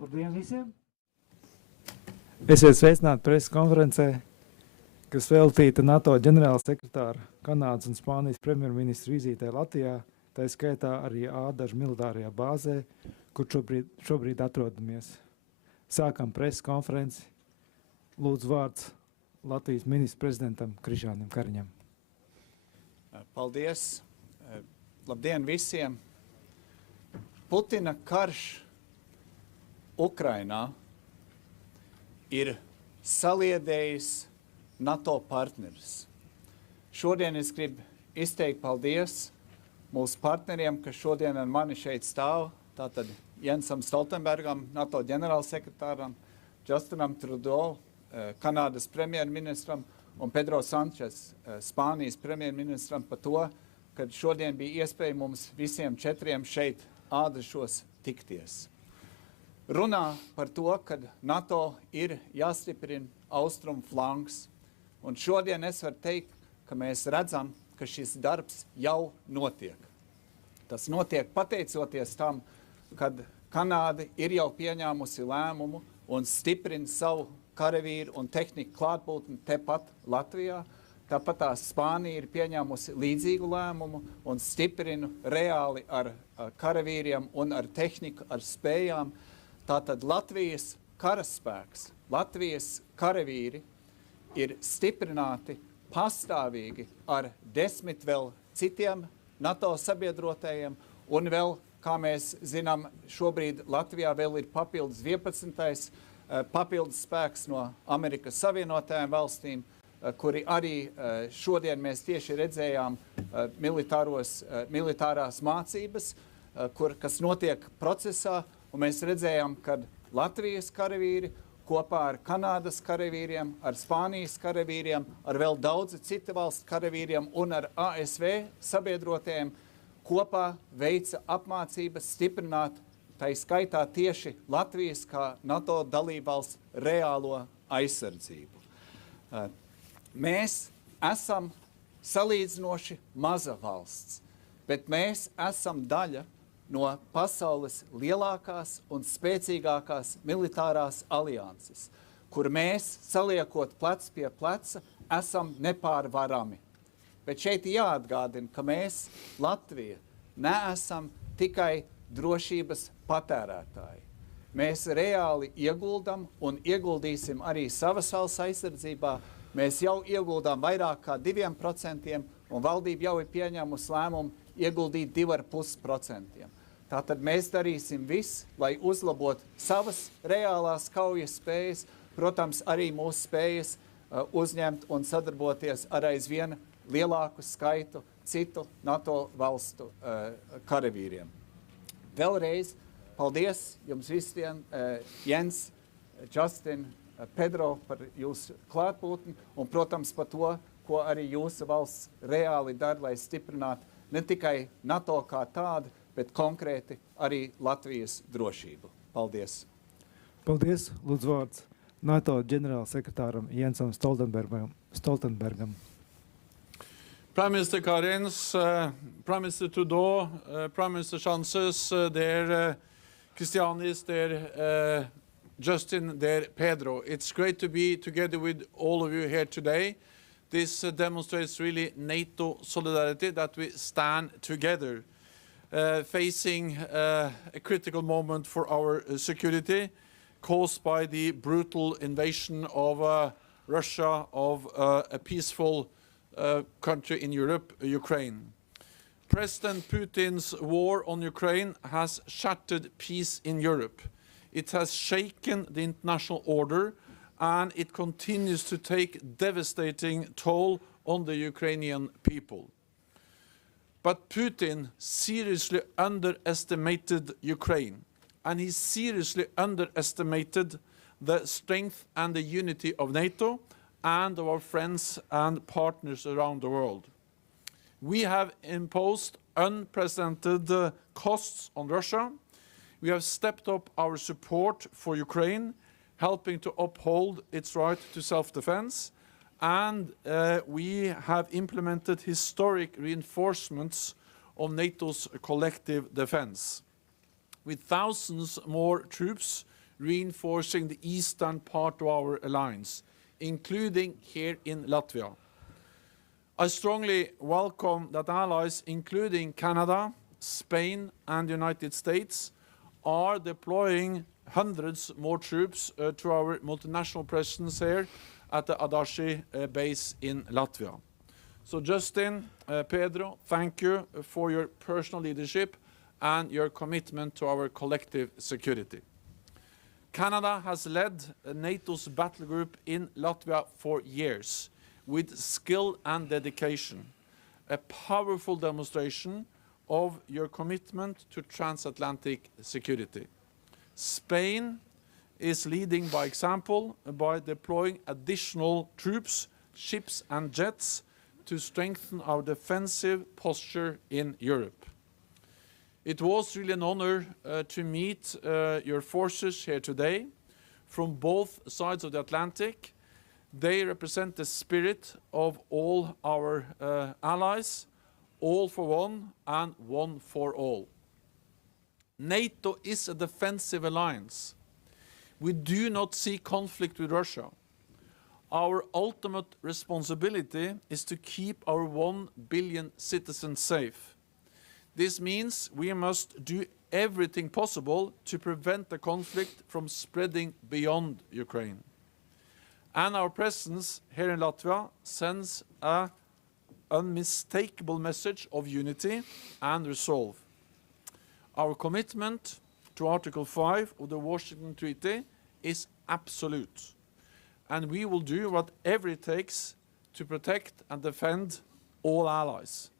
Labdien visiem! Esiet sveicināti preses konferencē, kas veltīta NATO ģenerāla sekretāra, Kanādas un Spānijas premjerministru vizītē Latvijā, tā skaitā arī Ādažu militārajā bāzē, kur šobrīd atrodamies. Sākam preses konferenci. Lūdzu vārds Latvijas ministra prezidentam Krišjānim Kariņam. Paldies! Labdien visiem! Putina karš Ukrainā ir saliedējis NATO partnerus. Šodien es gribu izteikt paldies mūsu partneriem, kas šodien ar mani šeit stāv, tātad Jensam Stoltenbergam, NATO ģenerālsekretāram, Justinam Trudeau, Kanādas premjerministram un Pedro Sánchez, Spānijas premjerministram par to, ka šodien bija iespēja mums visiem četriem šeit Ādašos tikties. Runā par to, ka NATO ir jāstiprina austrumu flanks, un šodien es varu teikt, ka mēs redzam, ka šis darbs jau notiek. Tas notiek pateicoties tam, kad Kanāda ir jau pieņēmusi lēmumu un stiprina savu karavīru un tehniku klātbūtni tepat Latvijā. Tāpat Spānija ir pieņēmusi līdzīgu lēmumu un stiprina reāli ar karavīriem un ar tehniku, ar spējām. Tātad Latvijas karaspēks, Latvijas karavīri ir stiprināti pastāvīgi ar 10 vēl citiem NATO sabiedrotajiem un vēl, kā mēs zinām, šobrīd Latvijā vēl ir papildus 11. Papildus spēks no Amerikas Savienotajām valstīm, kuri arī šodien mēs tieši redzējām militārās mācības, kas notiek procesā, un mēs redzējām, ka Latvijas karavīri kopā ar Kanādas karavīriem, ar Spānijas karavīriem, ar vēl daudzi citu valstu karavīriem un ar ASV sabiedrotajiem kopā veica apmācības stiprināt, tā skaitā tieši Latvijas kā NATO dalībvalsts reālo aizsardzību. Mēs esam salīdzinoši maza valsts, bet mēs esam daļa no pasaules lielākās un spēcīgākās militārās alianses, kur mēs, saliekot plec pie pleca, esam nepārvarami. Bet šeit jāatgādina, ka mēs, Latvija, neesam tikai drošības patērētāji. Mēs reāli ieguldam un ieguldīsim arī savas valsts aizsardzībā. Mēs jau ieguldām vairāk kā 2%, un valdība jau ir pieņēmusi lēmumu ieguldīt 2,5%. Tātad mēs darīsim visu, lai uzlabotu savas reālās kaujas spējas, protams, arī mūsu spējas uzņemt un sadarboties ar aizvien lielāku skaitu citu NATO valstu karavīriem. Vēlreiz paldies jums visiem, Jens, Justin, Pedro, par jūsu klātbūtni un, protams, par to, ko arī jūsu valsts reāli dara, lai stiprinātu ne tikai NATO kā tādu, bet konkrēti arī Latvijas drošību. Paldies! Paldies! Lūdzu vārds NATO ģenerāla sekretāram Jensam Stoltenbergam. Prime Minister Kariņš, Prime Minister Trudeau, Prime Minister Sánchez, Krišjānis, Justin, Pedro. It's great to be together with all of you here today. This demonstrates really NATO solidarity, that we stand together, facing a critical moment for our security caused by the brutal invasion of Russia of a peaceful country in Europe, Ukraine. President Putin's war on Ukraine has shattered peace in Europe. It has shaken the international order, and it continues to take devastating toll on the Ukrainian people. But Putin seriously underestimated Ukraine, and he seriously underestimated the strength and the unity of NATO and of our friends and partners around the world. We have imposed unprecedented costs on Russia. We have stepped up our support for Ukraine, helping to uphold its right to self-defense, and we have implemented historic reinforcements of NATO's collective defense. With thousands more troops reinforcing the eastern part of our alliance, including here in Latvia. I strongly welcome that allies, including Canada, Spain, and the United States, are deploying hundreds more troops to our multinational presence here at the Adaši base in Latvia. So Justin, Pedro, thank you for your personal leadership and your commitment to our collective security. Canada has led NATO's battle group in Latvia for years with skill and dedication, a powerful demonstration of your commitment to transatlantic security. Spain is leading by example by deploying additional troops, ships and jets to strengthen our defensive posture in Europe. It was really an honor to meet your forces here today from both sides of the Atlantic. They represent the spirit of all our allies, all for one and one for all. NATO is a defensive alliance. We do not see conflict with Russia. Our ultimate responsibility is to keep our 1 billion citizens safe. This means we must do everything possible to prevent the conflict from spreading beyond Ukraine. And our presence here in Latvia sends an unmistakable message of unity and resolve. Our commitment to Article 5 of the Washington Treaty is absolute, and we will do whatever it takes to protect and defend all allies.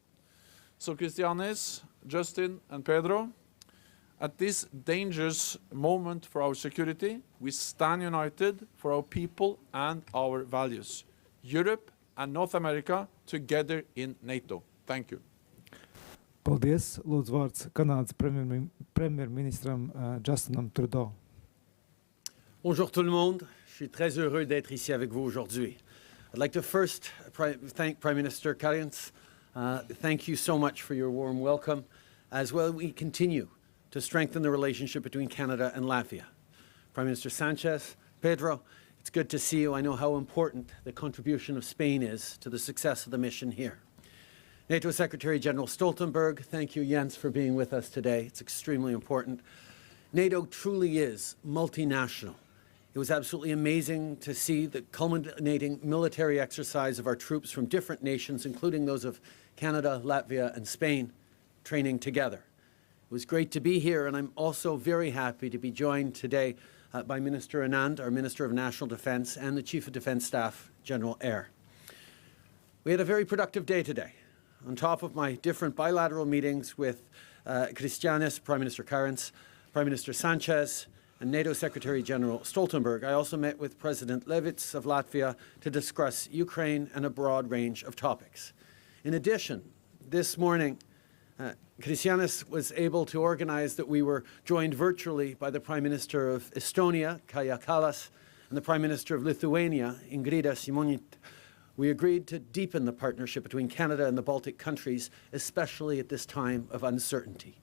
So Krišjānis, Justin and Pedro, at this dangerous moment for our security, we stand united for our people and our values. Europe and North America together in NATO. Thank you. Paldies. Lūdzu vārds Kanādas premjerministram Justinam Trudeau. Bonjour tout le monde. Je suis très heureux d'être ici avec vous aujourd'hui. I'd like to first thank Prime Minister Kariņš. Thank you so much for your warm welcome. As well, we continue to strengthen the relationship between Canada and Latvia. Prime Minister Sánchez, Pedro, it's good to see you. I know how important the contribution of Spain is to the success of the mission here. NATO Secretary General Stoltenberg, thank you, Jens, for being with us today. It's extremely important. NATO truly is multinational. It was absolutely amazing to see the culminating military exercise of our troops from different nations, including those of Canada, Latvia, and Spain, training together. It was great to be here, and I'm also very happy to be joined today by Minister Anand, our Minister of National Defence, and the Chief of Defence Staff, General Eyre. We had a very productive day today. On top of my different bilateral meetings with Krišjānis, Prime Minister Kariņš, Prime Minister Sánchez, and NATO Secretary General Stoltenberg, I also met with President Levits of Latvia to discuss Ukraine and a broad range of topics. In addition, this morning, Krišjānis was able to organize that we were joined virtually by the Prime Minister of Estonia, Kaja Kallas, and the Prime Minister of Lithuania, Ingrida Šimonytė. We agreed to deepen the partnership between Canada and the Baltic countries, especially at this time of uncertainty.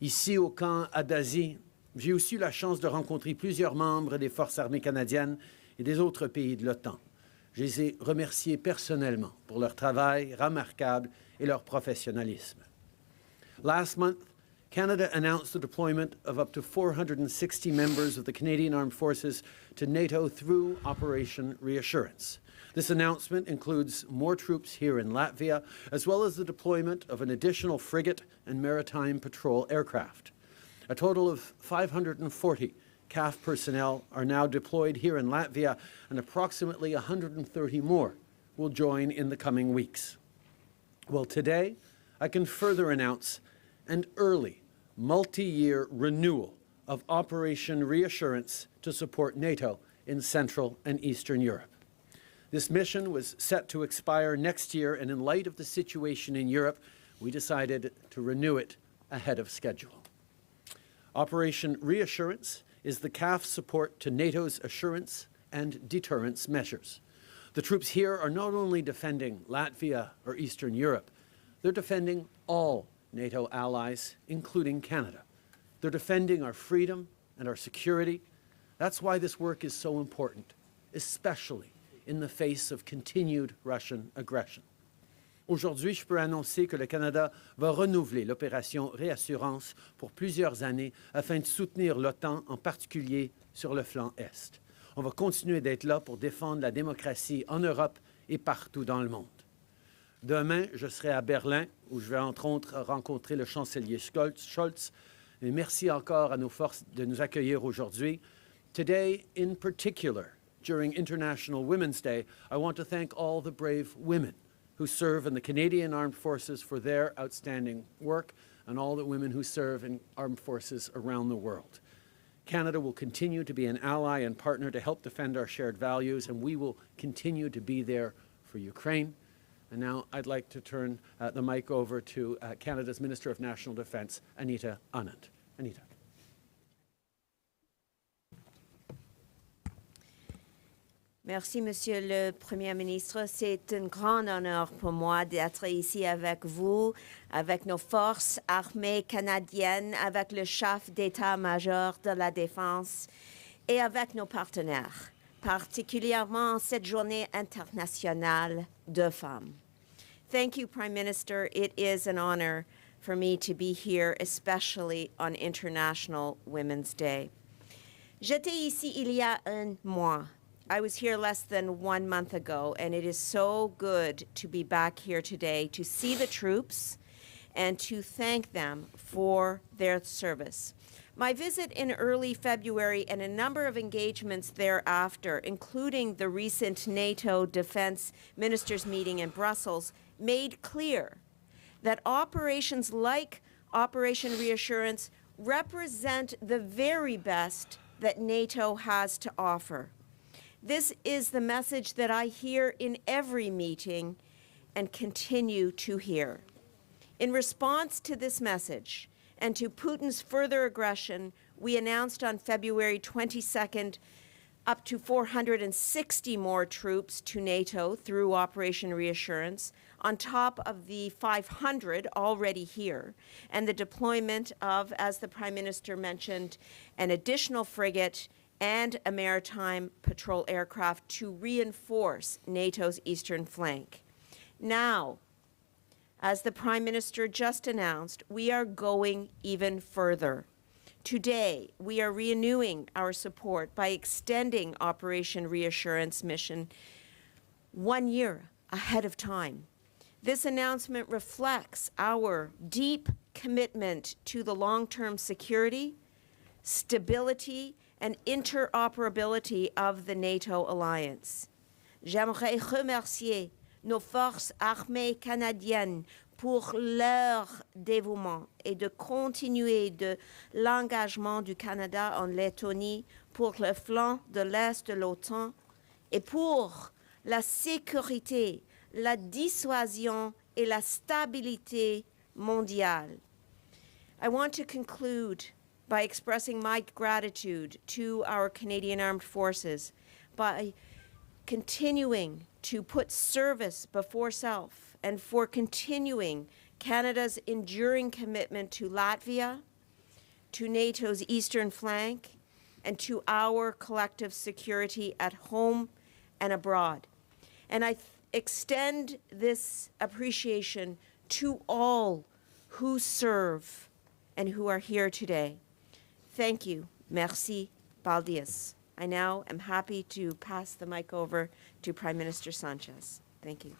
Ici au camp Adaši, j'ai aussi eu la chance de rencontrer plusieurs membres des forces armées canadiennes et des autres pays de l'OTAN. Je les ai remerciés personnellement pour leur travail remarquable et leur professionnalisme. Last month, Canada announced the deployment of up to 460 members of the Canadian Armed Forces to NATO through Operation Reassurance. This announcement includes more troops here in Latvia, as well as the deployment of an additional frigate and maritime patrol aircraft. A total of 540 CAF personnel are now deployed here in Latvia, and approximately 130 more will join in the coming weeks. Well, today, I can further announce an early, multi-year renewal of Operation Reassurance to support NATO in Central and Eastern Europe. This mission was set to expire next year, and in light of the situation in Europe, we decided to renew it ahead of schedule. Operation Reassurance is the CAF support to NATO's assurance and deterrence measures. The troops here are not only defending Latvia or Eastern Europe, they're defending all NATO allies, including Canada. They're defending our freedom and our security, That's why this work is so important, especially in the face of continued Russian aggression. Aujourd'hui, je peux annoncer que le Canada va renouveler l'opération Réassurance pour plusieurs années afin de soutenir l'OTAN, en particulier sur le flanc Est. On va continuer d'être là pour défendre la démocratie en Europe et partout dans le monde. Demain, je serai à Berlin, où je vais entre autres rencontrer le chancelier Scholz. Et merci encore à nos forces de nous accueillir aujourd'hui. Today, in particular, during International Women's Day, I want to thank all the brave women who serve in the Canadian Armed Forces for their outstanding work, and all the women who serve in armed forces around the world. Canada will continue to be an ally and partner to help defend our shared values, and we will continue to be there for Ukraine. And now I'd like to turn the mic over to Canada's Minister of National Defence, Anita Anand. Anita. Merci, Monsieur le Premier ministre. C'est un grand honneur pour moi d'être ici avec vous, avec nos forces armées canadiennes, avec le chef d'état-major de la Défense et avec nos partenaires, particulièrement cette journée internationale de femmes. Thank you, Prime Minister. It is an honor for me to be here, especially on International Women's Day. J'étais ici il y a un mois. I was here less than 1 month ago, and it is so good to be back here today to see the troops and to thank them for their service. My visit in early February and a number of engagements thereafter, including the recent NATO Defense Ministers meeting in Brussels, made clear that operations like Operation Reassurance represent the very best that NATO has to offer. This is the message that I hear in every meeting and continue to hear. In response to this message and to Putin's further aggression, we announced on February 22nd up to 460 more troops to NATO through Operation Reassurance, on top of the 500 already here, and the deployment of, as the Prime Minister mentioned, an additional frigate and a maritime patrol aircraft to reinforce NATO's eastern flank. Now, as the Prime Minister just announced, we are going even further. Today, we are renewing our support by extending Operation Reassurance mission 1 year ahead of time. This announcement reflects our deep commitment to the long-term security, stability, and interoperability of the NATO alliance. J'aimerais remercier nos forces armées canadiennes pour leur dévouement et de continuer de l'engagement du Canada en Lettonie pour le flanc de l'Est de l'OTAN et pour la sécurité, la dissuasion et la stabilité mondiale. I want to conclude by expressing my gratitude to our Canadian Armed Forces by continuing to put service before self and for continuing Canada's enduring commitment to Latvia, to NATO's eastern flank, and to our collective security at home and abroad. And I extend this appreciation to all who serve and who are here today. Thank you. Merci. Baldias. I now am happy to pass the mic over to Prime Minister Sánchez. Thank you.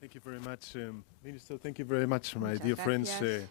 Thank you very much, Minister. Thank you very much, my Muchas dear friends. gracias,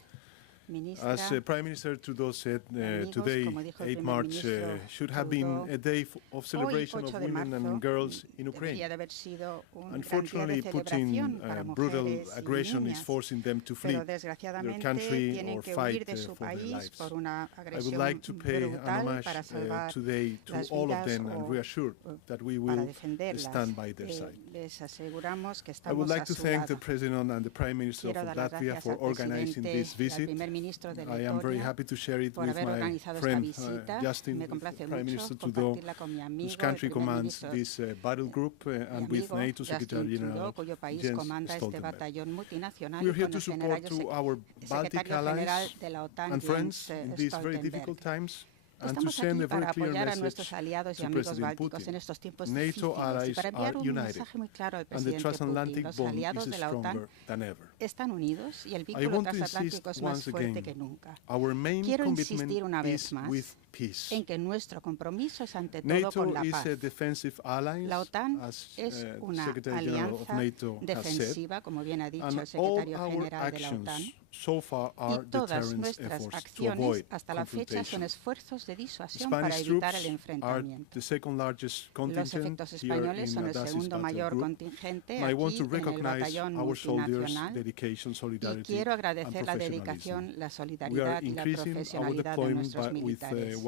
Ministra. As Prime Minister Trudeau said, Amigos, today, como dijo el 8 primer March, ministro should have been Trudeau, a day of celebration Hoy, of 8 de women marzo, and girls in Ukraine. debería de haber sido un gran día Unfortunately, de Putin celebración para brutal mujeres y aggression is niñas, forcing them to flee pero their desgraciadamente country tienen or que fight huir de su for their país lives. por una I would agresión like to pay an brutal homage para salvar today to las all of vidas them and o reassure that we para will defenderlas. stand by their side. Les aseguramos que I would estamos like a to su thank the lado. President and the Prime Minister Quiero of dar las Latvia gracias for al organizing presidente this y al visit. primer ministro de I am very Letonia happy to share it por with haber my organizado esta friend visita. Justin, Me complace Prime mucho Minister Trudeau, compartirla con mi amigo, whose country el primer commands ministro, this battle group, and mi with amigo NATO Secretary Justin General Trudeau, cuyo país Jens comanda este Stoltenberg. batallón multinacional, We y are here con to el support secretario to our Baltic General allies de la OTAN, and friends Jens in these very difficult Stoltenberg. times. and to Estamos send aquí a very para clear apoyar a nuestros message aliados y to amigos President bálticos en Putin. estos tiempos NATO difíciles y allies para enviar are un united, mensaje muy claro al and the presidente Putin. transatlantic Los bond aliados is de la OTAN stronger than ever. están unidos y el I vínculo want to insist transatlántico es más once fuerte again, que nunca. our main Quiero commitment insistir una vez is más with peace. en que nuestro compromiso es ante todo NATO con la is paz. a defensive alliance, La OTAN as es una Secretary General of alianza NATO has said, defensiva, como bien ha dicho and el all secretario our general de la OTAN, actions so far are y todas deterrence nuestras efforts to acciones avoid hasta la fecha son confrontation. esfuerzos de disuasión para Spanish evitar el troops are enfrentamiento. the second largest Los contingent efectos here españoles in son el Dacis segundo battle mayor group. contingente And I want aquí to en el recognize batallón our soldiers' multinacional dedication, y solidarity, quiero and agradecer la professionalism. dedicación, la We are solidaridad y la increasing our profesionalidad de deployment nuestros with militares.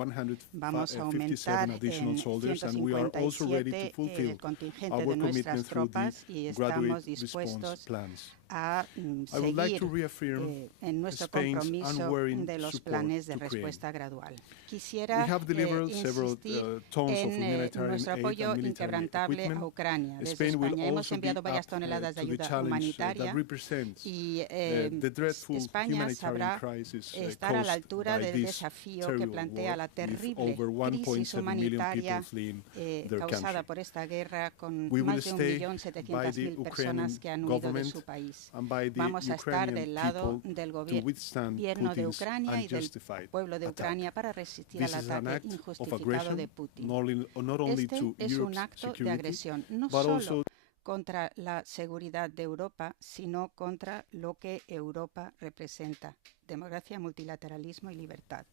Vamos a 157 aumentar additional en soldiers, and we are also ready to 157 fulfill el contingente our de nuestras commitment through the tropas y graduate estamos response dispuestos plans. a I would like to seguir reaffirm en nuestro Spain's compromiso unwavering de los support planes de to Ukraine. respuesta gradual. We Quisiera have delivered several insistir tons of en humanitarian nuestro aid apoyo and military inquebrantable equipment. a Ucrania. Desde Spain will España hemos also be enviado varias up toneladas de to the ayuda challenge humanitaria that represents y the dreadful España humanitarian sabrá crisis estar a la caused altura by del this desafío que terrible plantea war, la with terrible over crisis 1.7 million humanitaria people fleeing their causada country. por esta guerra con We will más de stay 1.700.000 by the personas que han Ukrainian huido de su government país. and by the Vamos a estar del Ukrainian lado people del to withstand gobierno de Putin's Ucrania y del unjustified pueblo de attack. Ucrania para resistir This al is an ataque act of injustificado aggression, de Putin. not only Este to es un Europe's acto de security, agresión, no but solo also contra la seguridad de Europa, sino contra lo que Europa representa: democracia, multilateralismo y libertad.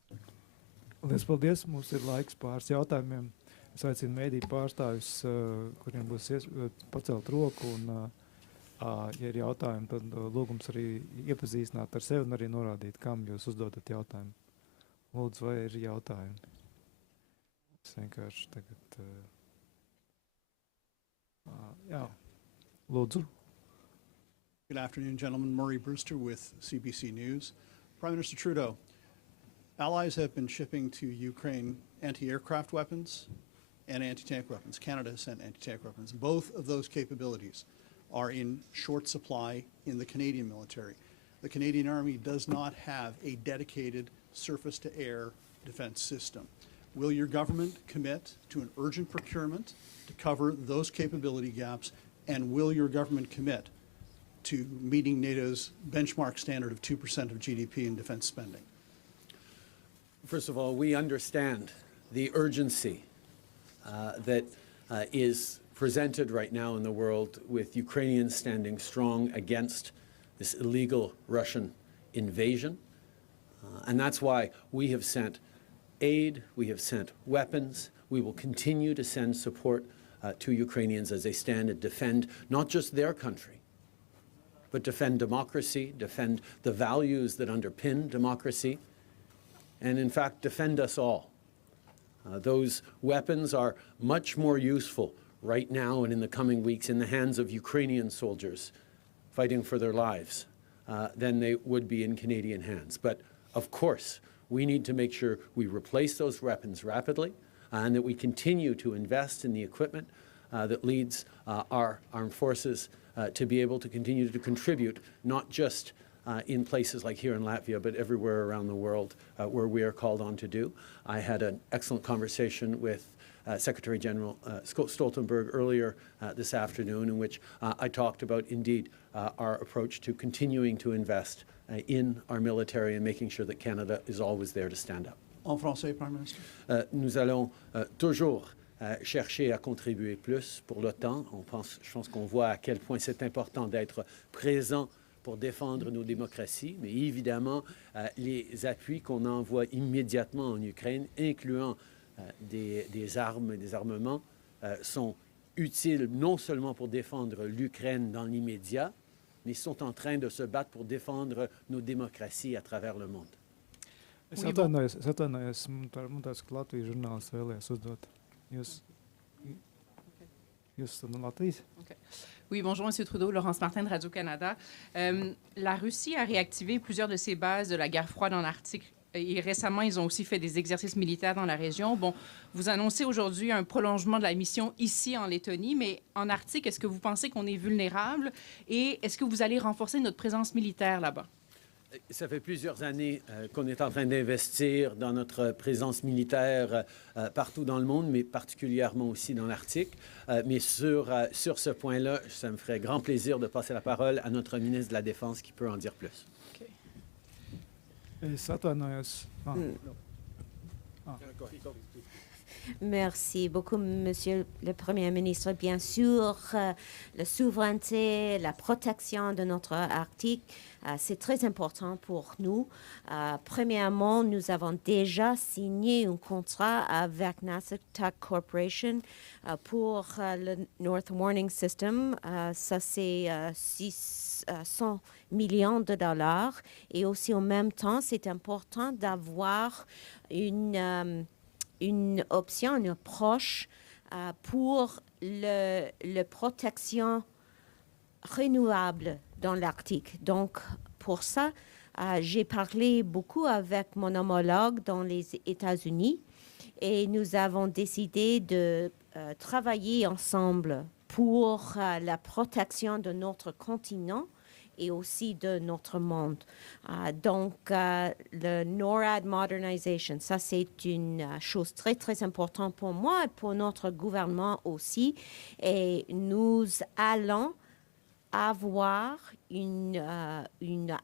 Liels paldies! Mums ir laiks pāris jautājumiem. Es aicinu mēdīju pārstāvjus, kuriem būs pacelt roku. Un, ja ir jautājumi, tad lūgums arī iepazīstināt ar sevi un arī norādīt, kam jūs uzdodat jautājumu. Lūdzu, vai ir jautājumi? Es vienkārši tagad... jā, lūdzu. Good afternoon, gentlemen. Murray Brewster with CBC News. Prime Minister Trudeau, allies have been shipping to Ukraine anti-aircraft weapons and anti-tank weapons. Canada has sent anti-tank weapons. Both of those capabilities are in short supply in the Canadian military. The Canadian Army does not have a dedicated surface-to-air defense system. Will your government commit to an urgent procurement to cover those capability gaps, and will your government commit to meeting NATO's benchmark standard of 2% of GDP in defense spending? First of all, we understand the urgency that is presented right now in the world with Ukrainians standing strong against this illegal Russian invasion. And that's why we have sent aid, we have sent weapons, we will continue to send support to Ukrainians as they stand and defend not just their country, but defend democracy, defend the values that underpin democracy, and in fact defend us all. Those weapons are much more useful right now and in the coming weeks in the hands of Ukrainian soldiers fighting for their lives than they would be in Canadian hands. But of course, we need to make sure we replace those weapons rapidly and that we continue to invest in the equipment that leads our armed forces to be able to continue to contribute, not just in places like here in Latvia, but everywhere around the world where we are called on to do. I had an excellent conversation with Secretary General Stoltenberg earlier this afternoon, in which I talked about, indeed, our approach to continuing to invest in our military and making sure that Canada is always there to stand up. En français, Prime Minister. Nous allons toujours chercher à contribuer plus pour l'OTAN. Je pense qu'on voit à quel point c'est important d'être présent pour défendre nos démocraties, mais évidemment, les appuis qu'on envoie immédiatement en Ukraine, incluant des armes et des armements, sont utiles non seulement pour défendre l'Ukraine dans l'immédiat, mais sont en train de se battre pour défendre nos démocraties à travers le monde. Es atvainojos, man tāds, ka Latvijas žurnālists vēlējās uzdot. Jūs esat no Latvijas? Okay. Oui, bonjour, M. Trudeau, Laurence Martin de Radio-Canada. La Russie a réactivé plusieurs de ses bases de la guerre froide en Arctique. Et récemment, ils ont aussi fait des exercices militaires dans la région. Bon, vous annoncez aujourd'hui un prolongement de la mission ici en Lettonie, mais en Arctique, est-ce que vous pensez qu'on est vulnérable? Et est-ce que vous allez renforcer notre présence militaire là-bas? Ça fait plusieurs années qu'on est en train d'investir dans notre présence militaire partout dans le monde, mais particulièrement aussi dans l'Arctique. Mais sur ce point-là, ça me ferait grand plaisir de passer la parole à notre ministre de la Défense qui peut en dire plus. Es atvainojos. Merci beaucoup, Monsieur le Premier ministre. Bien sûr, la souveraineté, la protection de notre Arctique, c'est très important pour nous. Premièrement, nous avons déjà signé un contrat avec Nasdaq Corporation pour le North Warning System. Ça, c'est 600 millions de dollars. Et aussi, en même temps, c'est important d'avoir une option, une approche pour la protection renouvelable dans l'Arctique. Donc, pour ça, j'ai parlé beaucoup avec mon homologue dans les États-Unis et nous avons décidé de travailler ensemble pour la protection de notre continent et aussi de notre monde. Donc, le NORAD Modernization, ça c'est une chose très, très importante pour moi et pour notre gouvernement aussi. Et nous allons avoir une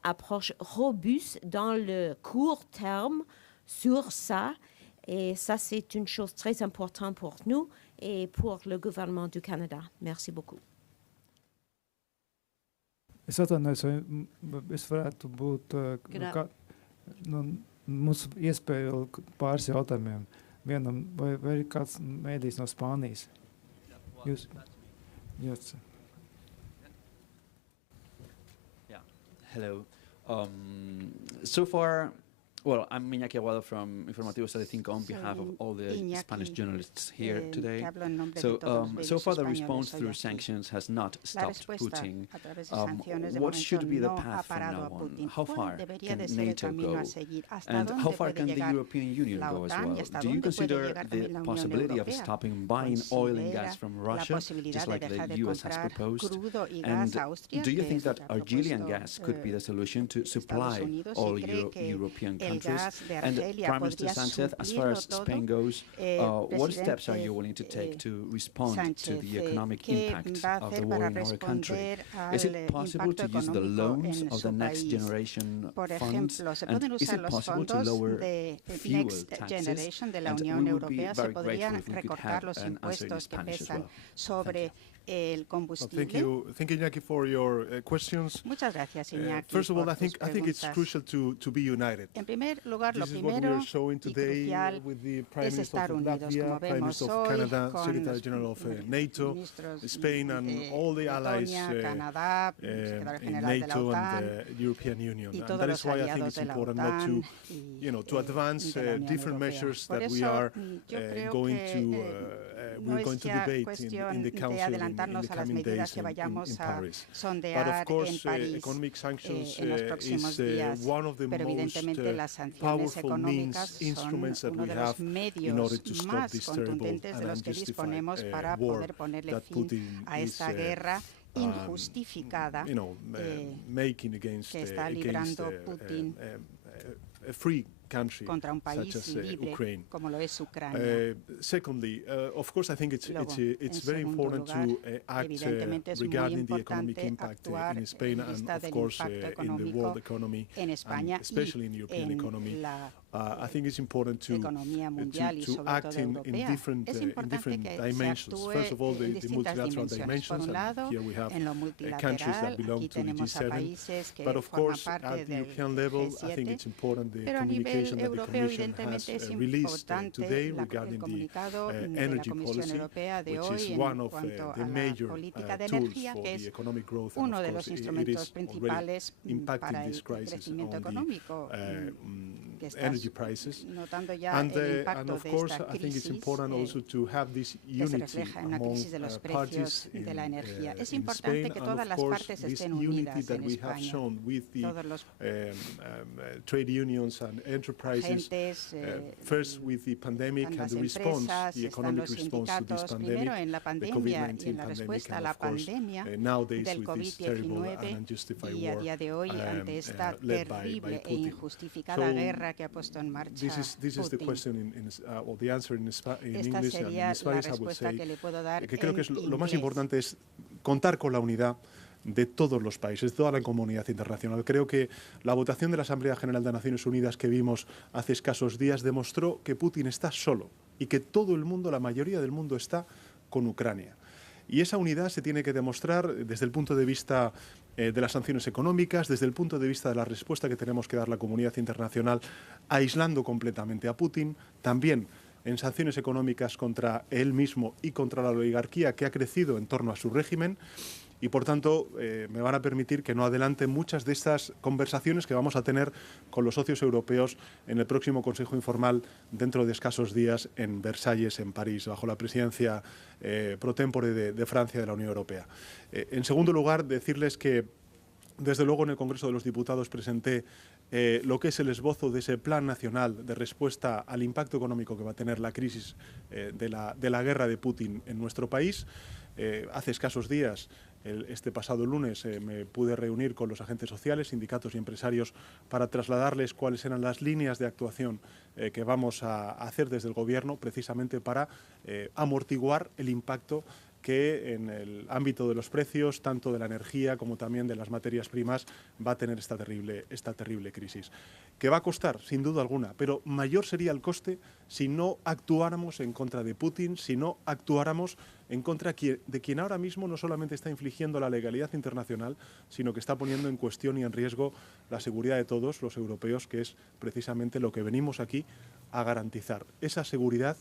approche robuste dans le court terme sur ça. Et ça, c'est une chose très importante pour nous et pour le gouvernement du Canada. Merci beaucoup. Es atvainojos, vai es varētu būt mūsu iespēja pāris jautājumiem. Vienam, vai ir kāds mēdījis no Spānijas? Jūs? Yeah. Hello. So far, well, I'm Iñaki Aguado from Informativos Telecinco on behalf of all the Spanish journalists here today. So far the response through sanctions has not stopped Putin. What should be the path from now on? How far can NATO go? And how far can the European Union go as well? Do you consider the possibility of stopping buying oil and gas from Russia, just like the US has proposed? And do you think that Argelian gas could be the solution to supply all European countries? And Prime Minister Sánchez, as far as Spain goes, what steps are you willing to take to respond to the economic impact of the war in our country? Is it possible to use the loans of the Next Generation funds? And is it possible to lower fuel taxes? And we would be very grateful if we could have an answer in Spanish as well. El combustible. Thank you, Iñaki, for your questions. Muchas gracias, Iñaki. First of all, I think it's crucial to be united. En primer lugar, lo This is what we primero are showing today with the Prime es Minister of estar unidos, Latvia, como Prime vemos Minister of hoy, Canada, con Secretary los General of NATO, Spain, and all the allies Letonia, Canadá, in General de la NATO OTAN, and the European Union. y And todos that los is why I think aliados it's de la important not OTAN to advance de la Unión different Europea. measures Por that we eso, are yo creo going que, to no we're es going to ya debate cuestión in the de Council in adelantarnos the a las coming medidas days que in vayamos a Paris. sondear But of course, en París economic sanctions en los próximos días, one of the pero most evidentemente las sanciones powerful económicas son instruments that uno we de los have in medios order to stop más this terrible contundentes de and los que disponemos unjustified para war poder ponerle that fin Putin a esta is, guerra injustificada making against que está librando Putin a free country contra un país such as libre Ukraine. como lo es Ucrania. Secondly, of course, I think it's Luego, very en important segundo to act evidentemente es muy regarding the economic importante impact actuar in Spain en and vista of del course impacto in the económico world economy, en España and especially in the y European en economy. la I think it's important to economía mundial y sobre act todo in europea. different Es importante que se dimensions. actúe First of all, en the distintas multilateral dimensiones. Por dimensions, un lado, and here we have en lo countries that multilateral, belong aquí to the tenemos a G7. países que But of forman course, parte at the del European level, I think G7. it's important the Pero a nivel communication that the europeo, Commission evidentemente, has es released importante today el regarding the comunicado de la energy Comisión policy, Europea de which hoy is en one of cuanto the a la major política de tools energía, for que the es economic growth, and uno of de course los it instrumentos is already principales impacting para this el crisis crecimiento on económico. energy prices. notando ya And el impacto of de course, esta I think it's crisis important also to have this que se unity refleja en una among crisis de los parties precios de la energía. Es in importante Spain, que and todas of las course partes this estén unity unidas that en we have España. shown with the Todos los trade unions and enterprises, agentes, first with the pandemic están and las the response, empresas, the están economic los response to this sindicatos, primero en la pandemic, the pandemia y COVID-19 en la pandemic, respuesta a and la of course pandemia nowadays del with this terrible and COVID-19 unjustified y a war día de hoy ante esta led by terrible e Putin. injustificada So guerra que ha puesto en marcha this is the Putin. question or the answer in Esta English, and in sería la Spanish I would respuesta say que le puedo dar que creo en que es lo más inglés. importante es contar con la unidad de todos los países, de toda la comunidad internacional. Creo que la votación de la Asamblea General de Naciones Unidas que vimos hace escasos días demostró que Putin está solo y que todo el mundo, la mayoría del mundo, está con Ucrania. Y esa unidad se tiene que demostrar desde el punto de vista de las sanciones económicas, desde el punto de vista de la respuesta que tenemos que dar la comunidad internacional, aislando completamente a Putin, también en sanciones económicas contra él mismo y contra la oligarquía que ha crecido en torno a su régimen. Y, por tanto, me van a permitir que no adelante muchas de estas conversaciones que vamos a tener con los socios europeos en el próximo Consejo Informal dentro de escasos días en Versalles, en París, bajo la presidencia pro tempore de Francia de la Unión Europea. En segundo lugar, decirles que, desde luego, en el Congreso de los Diputados presenté lo que es el esbozo de ese Plan Nacional de respuesta al impacto económico que va a tener la crisis de la guerra de Putin en nuestro país. Hace escasos días, este pasado lunes, me pude reunir con los agentes sociales, sindicatos y empresarios para trasladarles cuáles eran las líneas de actuación que vamos a hacer desde el Gobierno, precisamente para amortiguar el impacto que en el ámbito de los precios, tanto de la energía como también de las materias primas, va a tener esta terrible crisis. Que va a costar, sin duda alguna, pero mayor sería el coste si no actuáramos en contra de Putin, si no actuáramos en contra de quien ahora mismo no solamente está infligiendo la legalidad internacional, sino que está poniendo en cuestión y en riesgo la seguridad de todos los europeos, que es precisamente lo que venimos aquí a garantizar. Esa seguridad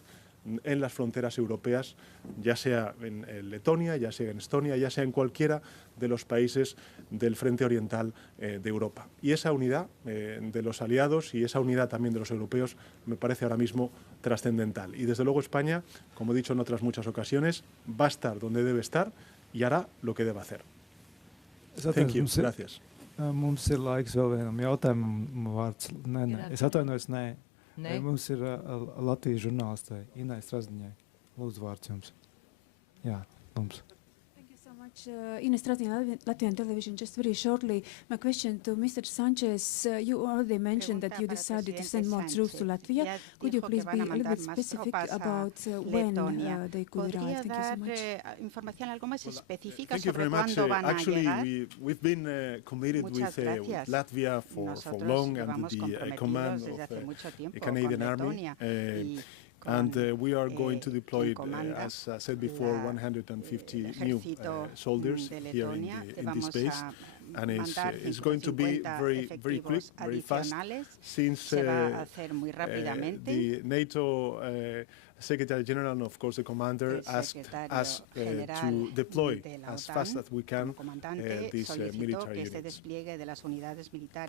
en las fronteras europeas, ya sea en Letonia, ya sea en Estonia, ya sea en cualquiera de los países del frente oriental de Europa. Y esa unidad de los aliados y esa unidad también de los europeos me parece ahora mismo trascendental. Y desde luego España, como he dicho en otras muchas ocasiones, va a estar donde debe estar y hará lo que debe hacer. Thank you. Gracias. Mums ir laiks vēl vienam jautājumam vārds. Es atvainojos, nē. Mums ir Latvijas žurnālistai Inai Strazdiņai. Lūdzu, vārds jums. Jā, mums. Thank you so much. Ines Strazdiņa, Latvian Television. Just very shortly, my question to Mr. Sanchez. You already mentioned that you decided to send more troops to Latvia. Could you please be a little bit specific about when they could arrive? Thank you so much. Información algo más específica Thank you sobre very much. cuándo van a Actually, llegar. we've been committed with Latvia for long and the command of the Canadian Army. And we are going to deploy, as I said before, 150 new soldiers here in this base. And it's going to be very quick, very fast, since the NATO Secretary General and, of course, the Commander asked us to deploy as fast as we can these military units.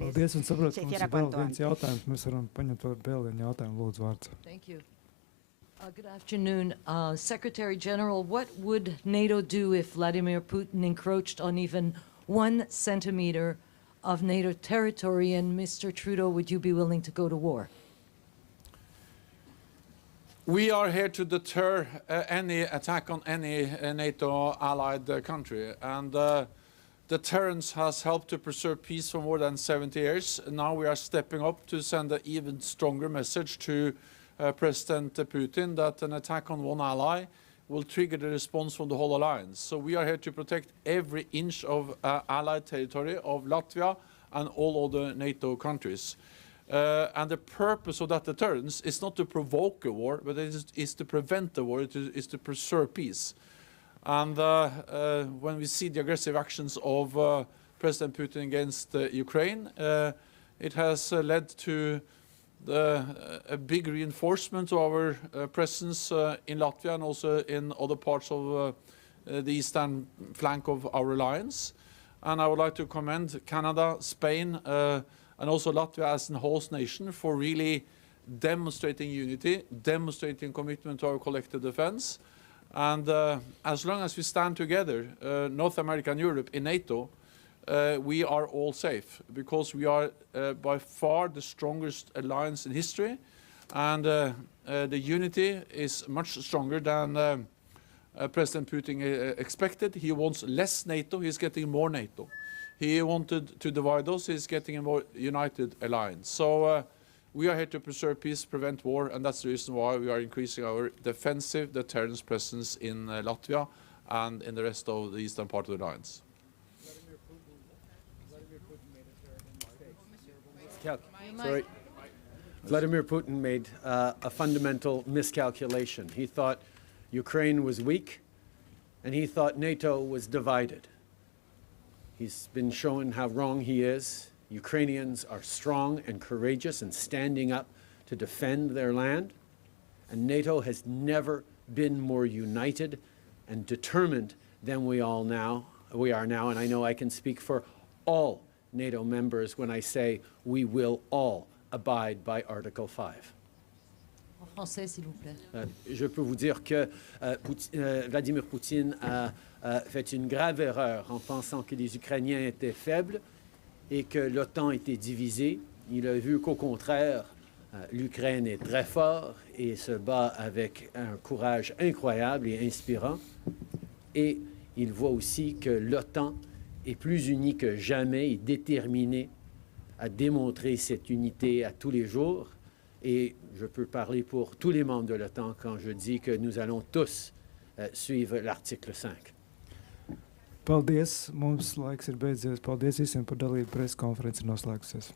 Paldies, un saprotu, ka mums ir vēl viens jautājums. Mēs varam paņemt vēl vienu jautājumu. Lūdzu, vārds. Thank you. Good afternoon. Secretary General, what would NATO do if Vladimir Putin encroached on even 1 centimeter of NATO territory? And Mr. Trudeau, would you be willing to go to war? We are here to deter any attack on any NATO allied country. And deterrence has helped to preserve peace for more than 70 years. Now we are stepping up to send an even stronger message to President Putin that an attack on one ally will trigger the response from the whole alliance. So we are here to protect every inch of allied territory of Latvia and all other NATO countries. And the purpose of that deterrence is not to provoke a war, but it is to prevent the war, it is to preserve peace. And when we see the aggressive actions of President Putin against Ukraine, it has led to a big reinforcement of our presence in Latvia and also in other parts of the eastern flank of our alliance. And I would like to commend Canada, Spain, and also Latvia as a host nation for really demonstrating unity, demonstrating commitment to our collective defense. And as long as we stand together, North America and Europe in NATO, we are all safe, because we are by far the strongest alliance in history, and the unity is much stronger than President Putin expected. He wants less NATO, he's getting more NATO. He wanted to divide us, he's getting a more united alliance. So we are here to preserve peace, prevent war, and that's the reason why we are increasing our defensive deterrence presence in Latvia and in the rest of the eastern part of the alliance. Vladimir Putin made a fundamental miscalculation. He thought Ukraine was weak, and he thought NATO was divided. He's been shown how wrong he is. Ukrainians are strong and courageous and standing up to defend their land, and NATO has never been more united and determined than we are now, and I know I can speak for all NATO members when I say we will all abide by Article 5. En français, s'il vous plaît. Je peux vous dire que Vladimir Poutine a fait une grave erreur en pensant que les Ukrainiens étaient faibles et que l'OTAN était divisée. Il a vu qu'au contraire, l'Ukraine est très forte et se bat avec un courage incroyable et inspirant. Et il voit aussi que l'OTAN est plus unie que jamais et déterminée à démontrer cette unité à tous les jours. Et je peux parler pour tous les membres de l'OTAN quand je dis que nous allons tous suivre l'article 5. Paldies, mums laiks ir beidzies. Paldies visiem par dalību, presa konferences ir noslēgusies.